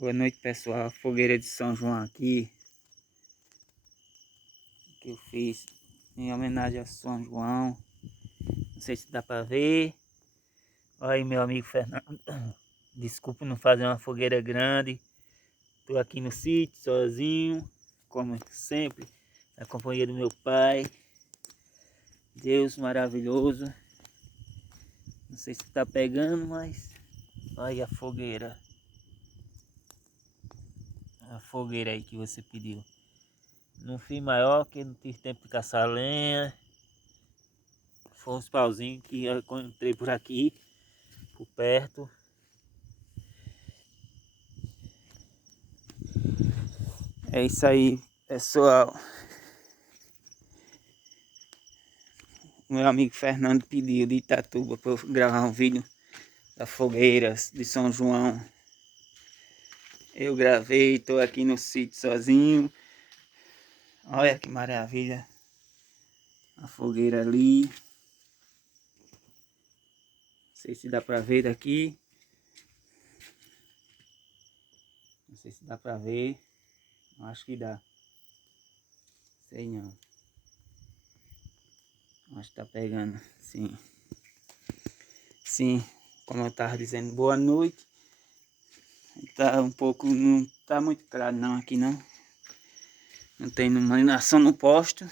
Boa noite, pessoal. A fogueira de São João aqui, que eu fiz em homenagem a São João. Não sei se dá para ver. Olha aí, meu amigo Fernando. Desculpa não fazer uma fogueira grande. Estou aqui no sítio sozinho, como sempre, na companhia do meu pai. Deus maravilhoso. Não sei se está pegando, mas olha a fogueira. A fogueira aí que você pediu. Não fiz maior, que não tive tempo de caçar lenha. Foi uns pauzinhos que eu encontrei por aqui, por perto. É isso aí, pessoal. Meu amigo Fernando pediu de Itatuba para eu gravar um vídeo da fogueira de São João. Eu gravei, estou aqui no sítio sozinho. Olha que maravilha. A fogueira ali. Não sei se dá para ver daqui. Não sei se dá para ver. Acho que dá. Sei não. Acho que tá pegando. Sim. Sim. Como eu estava dizendo, boa noite. Tá um pouco, não tá muito claro não aqui não. Não tem iluminação no posto.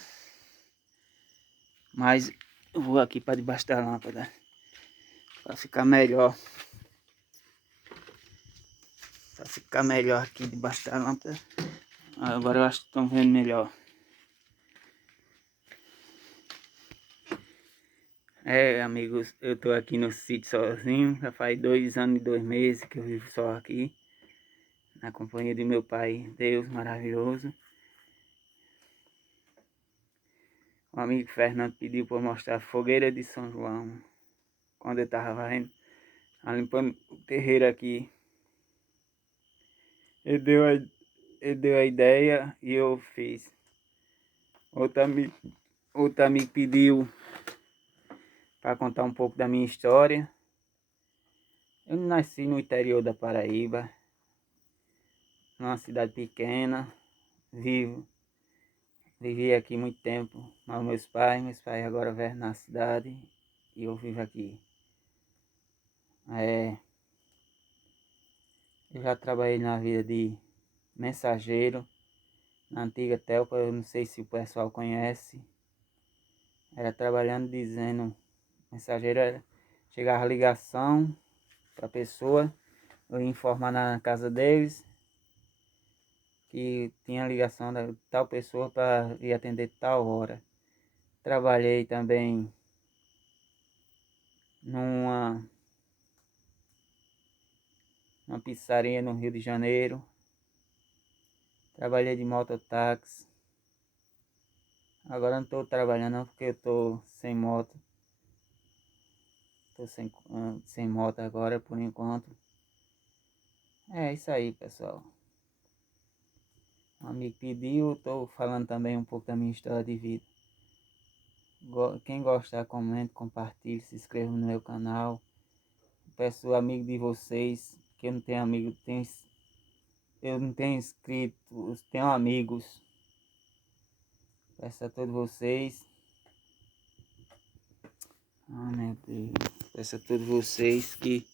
Mas eu vou aqui para debaixo da lâmpada. Para ficar melhor. Para ficar melhor aqui debaixo da lâmpada. Agora eu acho que estão vendo melhor. É, amigos, eu tô aqui no sítio sozinho. Já faz 2 anos e 2 meses que eu vivo só aqui. Na companhia de meu pai, Deus maravilhoso. O amigo Fernando pediu para mostrar a fogueira de São João. Quando eu estava limpando o terreiro aqui. Ele deu a ideia e eu fiz. Outro amigo pediu para contar um pouco da minha história. Eu nasci no interior da Paraíba, numa cidade pequena. Vivi aqui muito tempo, mas meus pais agora vivem na cidade e eu vivo aqui. Eu já trabalhei na vida de mensageiro, na antiga Telpa, eu não sei se o pessoal conhece. Era trabalhando dizendo, mensageiro era, chegava a ligação para a pessoa, eu ia informar na casa deles que tinha ligação da tal pessoa para ir atender tal hora. Trabalhei também numa pizzaria no Rio de Janeiro. Trabalhei de mototáxi. Agora não estou trabalhando não, porque eu estou sem moto. Estou sem moto agora por enquanto. É isso aí, pessoal. Um amigo pediu, estou falando também um pouco da minha história de vida. Quem gostar, comente, compartilhe, se inscreva no meu canal. Peço amigo de vocês, que eu não tenho amigo, eu não tenho inscritos, tenho amigos. Peço a todos vocês. Meu Deus. Peço a todos vocês que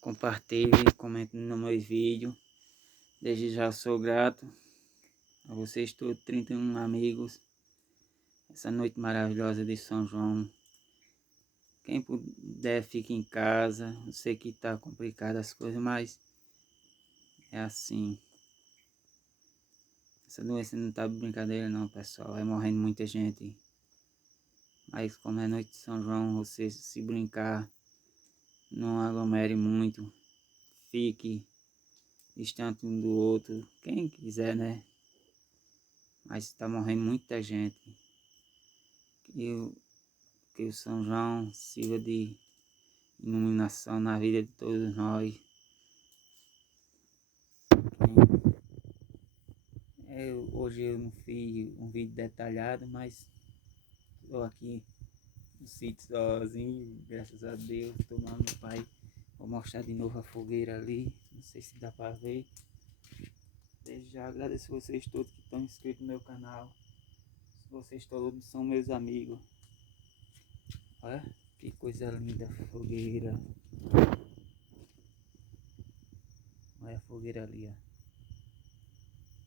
compartilhem, comentem nos meus vídeos. Desde já sou grato a vocês todos, 31 amigos. Essa noite maravilhosa de São João. Quem puder, fique em casa. Eu sei que tá complicado as coisas, mas é assim. Essa doença não tá brincadeira não, pessoal. Vai morrendo muita gente. Mas como é noite de São João, você se brincar, não aglomere muito. Fique distante um do outro. Quem quiser, né? Mas está morrendo muita gente. Que o São João sirva de iluminação na vida de todos nós. Hoje eu não fiz um vídeo detalhado, mas estou aqui no sítio sozinho, graças a Deus. Estou lá no pai. Vou mostrar de novo a fogueira ali, Não sei se dá pra ver. Desde já agradeço vocês todos que estão inscritos no meu canal. Vocês todos são meus amigos. Olha que coisa linda, fogueira. Olha a fogueira ali, ó.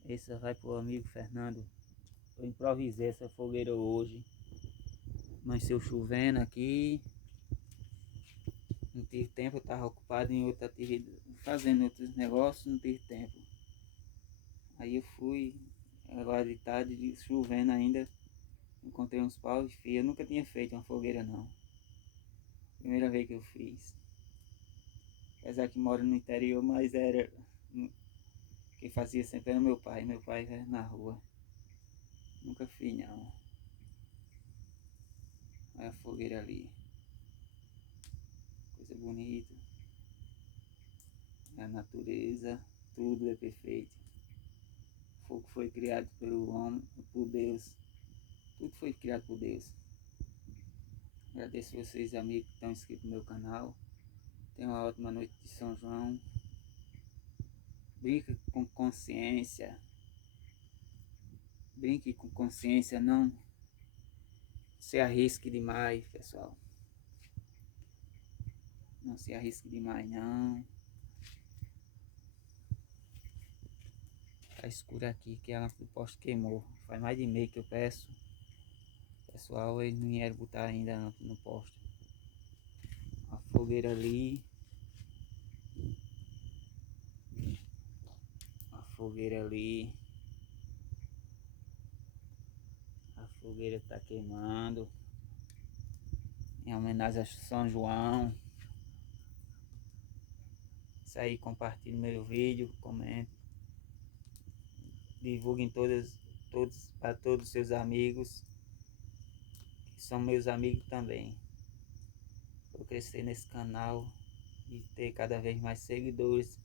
Essa vai pro amigo Fernando. Eu improvisei essa fogueira hoje. Amanheceu chovendo aqui. Não tive tempo, eu tava ocupado em outra atividade, fazendo outros negócios, não tive tempo. Aí eu fui, agora de tarde, chovendo ainda, encontrei uns paus e fiz. Eu nunca tinha feito uma fogueira não. Primeira vez que eu fiz. Apesar que moro no interior, mas era... Quem fazia sempre era meu pai era na rua. Nunca fiz não. Olha a fogueira ali. Coisa bonita. A natureza, tudo é perfeito. O fogo foi criado pelo homem, por Deus. Tudo foi criado por Deus. Agradeço vocês, amigos, que estão inscritos no meu canal. Tenha uma ótima noite de São João. Brinque com consciência. Brinque com consciência, não se arrisque demais, pessoal. Não se arrisque demais, não. Tá escuro aqui, que a lâmpada do poste queimou. Faz mais de mês que eu peço. Pessoal, eles não vieram botar ainda a lâmpada no poste. A fogueira ali. A fogueira ali. A fogueira tá queimando. Em homenagem a São João. Isso aí, compartilhe meu vídeo, comente. Divulguem para todos os seus amigos, que são meus amigos também. Vou crescer nesse canal e ter cada vez mais seguidores.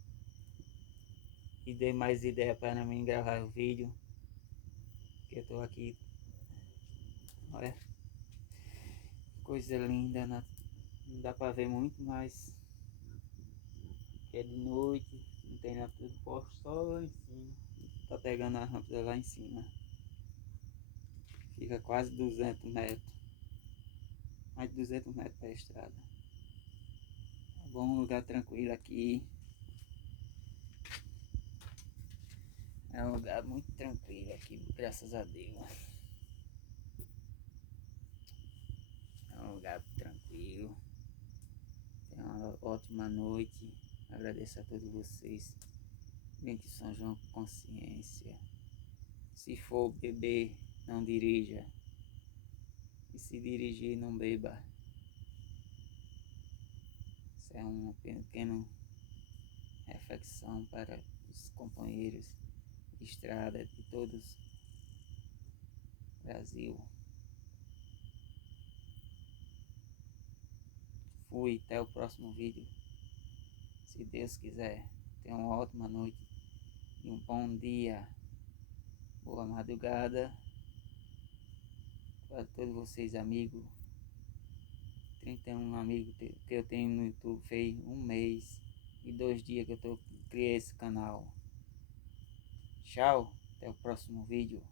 E dê mais ideia para mim gravar o vídeo. Que eu tô aqui. Olha. Coisa linda. Não dá para ver muito, mas é de noite. Não tem lâmpada do poste, só lá em cima. Tá pegando a lâmpada lá em cima. Fica quase 200 metros. Mais de 200 metros para a estrada. É bom, um lugar tranquilo aqui. É um lugar muito tranquilo aqui, graças a Deus. É um lugar tranquilo. Tenha uma ótima noite. Agradeço a todos vocês. Brinque São João com consciência. Se for beber, não dirija. E se dirigir, não beba. Isso é uma pequena reflexão para os companheiros de estrada de todos o Brasil. Fui, até o próximo vídeo. Se Deus quiser. Tenha uma ótima noite e um bom dia. Boa madrugada para todos vocês, amigos. 31 amigos que eu tenho no YouTube fez 1 mês e 2 dias que eu criei esse canal. Tchau, até o próximo vídeo.